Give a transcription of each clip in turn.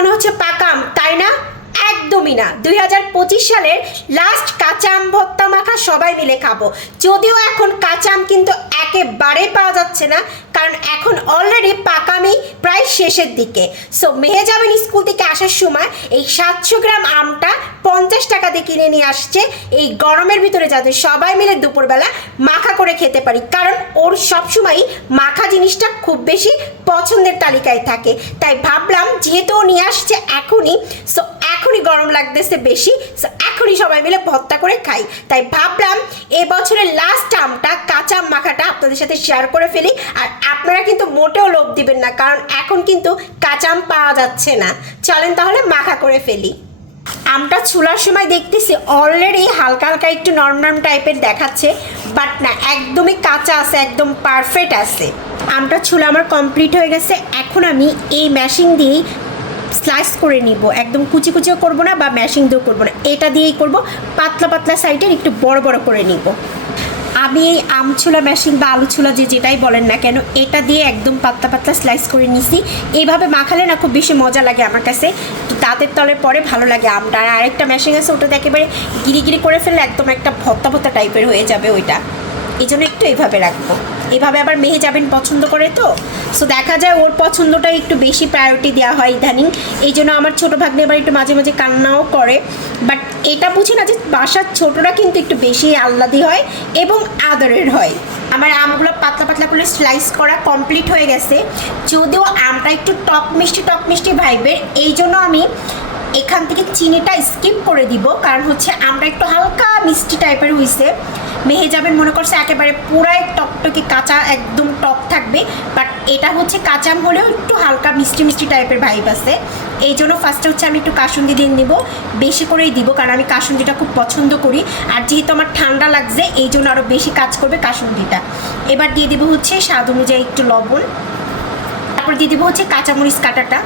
মনে হচ্ছে পাকাম, তাই না? একদমই না। দুই হাজার পঁচিশ সালের লাস্ট কাঁচা আম ভত্তা মাখা সবাই মিলে খাব। যদিও এখন কাঁচা আম কিন্তু একেবারে পাওয়া যাচ্ছে না, কারণ এখন অলরেডি পাকামি প্রায় শেষের দিকে। সো মেহে যাবেন স্কুল থেকে আসার সময় এই সাতশো গ্রাম আমটা পঞ্চাশ টাকা দিয়ে কিনে নিয়ে আসছে। এই গরমের ভিতরে যাতে সবাই মিলে দুপুরবেলা মাখা করে খেতে পারি। কারণ ওর সবসময়ই মাখা জিনিসটা খুব বেশি পছন্দের তালিকায় থাকে। তাই ভাবলাম, যেহেতু ও নিয়ে আসছে এখনই সো এখনই গরম লাগতেছে বেশি সো এখনই সবাই মিলে ভর্তা করে খাই। তাই ভাবলাম এবছরের লাস্ট আমটা কাঁচা মাখাটা আপনাদের সাথে শেয়ার করে ফেলি। আর আপনারা কিন্তু মোটেও লোভ দিবেন না, কারণ এখন কিন্তু কাঁচা আম পাওয়া যাচ্ছে না। চলেন তাহলে মাখা করে ফেলি। আমটা ছুলার সময় দেখতেছি অলরেডি হালকা হালকা একটু নরম নরম টাইপের দেখাচ্ছে বাট না, একদমই কাঁচা আছে, একদম পারফেক্ট আছে। আমটা ছুলা আমার কমপ্লিট হয়ে গেছে, এখন আমি এই ম্যাশিং দিয়েই স্লাইস করে নিব। একদম কুচি কুচিও করব না বা ম্যাশিং দিয়েও করব না, এটা দিয়েই করব, পাতলা পাতলা সাইডের একটু বড় বড় করে নিব। আমি এই আমছোলা ম্যাশিং বা আলু ছোলা যে যেটাই বলেন না কেন, এটা দিয়ে একদম পাতলা পাতলা স্লাইস করে নিছি। এইভাবে মাখালে না খুব বেশি মজা লাগে আমার কাছে। দাঁতের তলের পরে ভালো লাগে আমটা। আর আরেকটা মেশিন আছে, ওটাতে একেবারে গিরি গিরি করে ফেললে একদম একটা ভত্তা ভত্তা টাইপের হয়ে যাবে ওইটা। এই জন্য একটু এইভাবে রাখব। এভাবে আবার মেহে যাবেন পছন্দ করে তো? সো দেখা যায় ওর পছন্দটা একটু বেশি প্রায়োরিটি দেওয়া হয় ইদানিং। এই জন্য আমার ছোটো ভাগ্নে এবার একটু মাঝে মাঝে কান্নাও করে। বাট এটা বুঝি না যে বাসার ছোটরা কিন্তু একটু বেশি আহ্লাদি হয় এবং আদরের হয়। আমার আমগুলো পাতলা পাতলা করে স্লাইস করা কমপ্লিট হয়ে গেছে। যদিও আমটা একটু টক মিষ্টি টক মিষ্টি ভাইবের এই জন্য আমি এখান থেকে চিনিটা স্কিপ করে দিব, কারণ হচ্ছে আমরা একটু হালকা মিষ্টি টাইপের হয়েছে মেহে যাবেন মনে করছে একেবারে পুরাই টকটকে কাঁচা, একদম টক থাকবে বাট এটা হচ্ছে কাঁচা আম হলেও একটু হালকা মিষ্টি মিষ্টি টাইপের ভাইব আছে। এই জন্য ফার্স্টে হচ্ছে আমি একটু কাসুন্দি দিয়ে দিব বেশি করেই দিব, কারণ আমি কাসুন্দিটা খুব পছন্দ করি, আর যেহেতু আমার ঠান্ডা লাগছে, এই জন্য আরও বেশি কাজ করবে কাসুন্দিটা। এবার দিয়ে দিব হচ্ছে স্বাদ অনুযায়ী একটু লবণ, তারপর দিয়ে দিব হচ্ছে কাঁচামরিচ কাটাটা।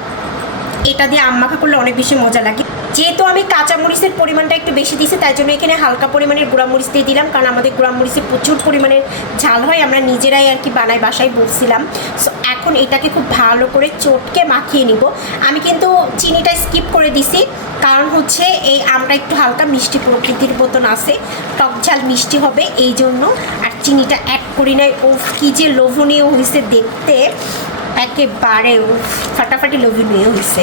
এটা দিয়ে আম মাখা করলে অনেক বেশি মজা লাগে। যেহেতু আমি কাঁচামরিচের পরিমাণটা একটু বেশি দিয়েছি, তাই জন্য এখানে হালকা পরিমাণের গুঁড়ামরিচ দিয়ে দিলাম। কারণ আমাদের গুঁড়ামরিচে প্রচুর পরিমাণের ঝাল হয়, আমরা নিজেরাই আর কি বানাই বাসায় বলছিলাম। সো এখন এটাকে খুব ভালো করে চটকে মাখিয়ে নিব। আমি কিন্তু চিনিটা স্কিপ করে দিছি, কারণ হচ্ছে এই আমরা একটু হালকা মিষ্টি প্রকৃতির মতন আছে, টক ঝাল মিষ্টি হবে এই জন্য। আর চিনিটা অ্যাড করি নাই। ও কী যে লোভনীয় হয়েছে দেখতে। একেবারে ফাটাফাটি লোভনীয় হয়েছে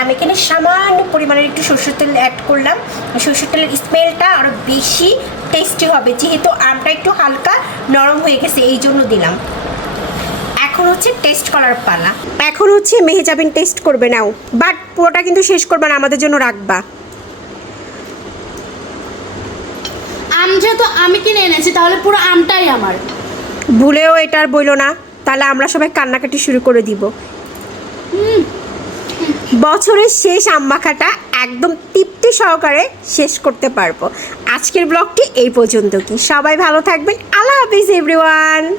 আমি এখানে সামান্য পরিমাণের একটু সরষের তেল অ্যাড করলাম। সরষের তেলের স্মেলটা আরও বেশি টেস্টি হবে যেহেতু আমটা একটু হালকা নরম হয়ে গেছে এই জন্য দিলাম। এখন হচ্ছে টেস্ট করার পালা। এখন হচ্ছে মেহেজাবিন টেস্ট করবে নাও। বাট পুরোটা কিন্তু শেষ করবে না আমাদের জন্য রাখবা। আম যেহেতু আমি কিনে এনেছি তাহলে পুরো আমটাই আমার। ভুলেও এটা আর বইলো না। তাহলে আমরা সবাই কান্নাকাটি শুরু করে দিব। বছরের শেষ আম্মাখাটা একদম তৃপ্তি সহকারে শেষ করতে পারব। আজকের ব্লগটি এই পর্যন্ত কি? সবাই ভালো থাকবেন। আল্লাহ হাফিজ এভরিওয়ান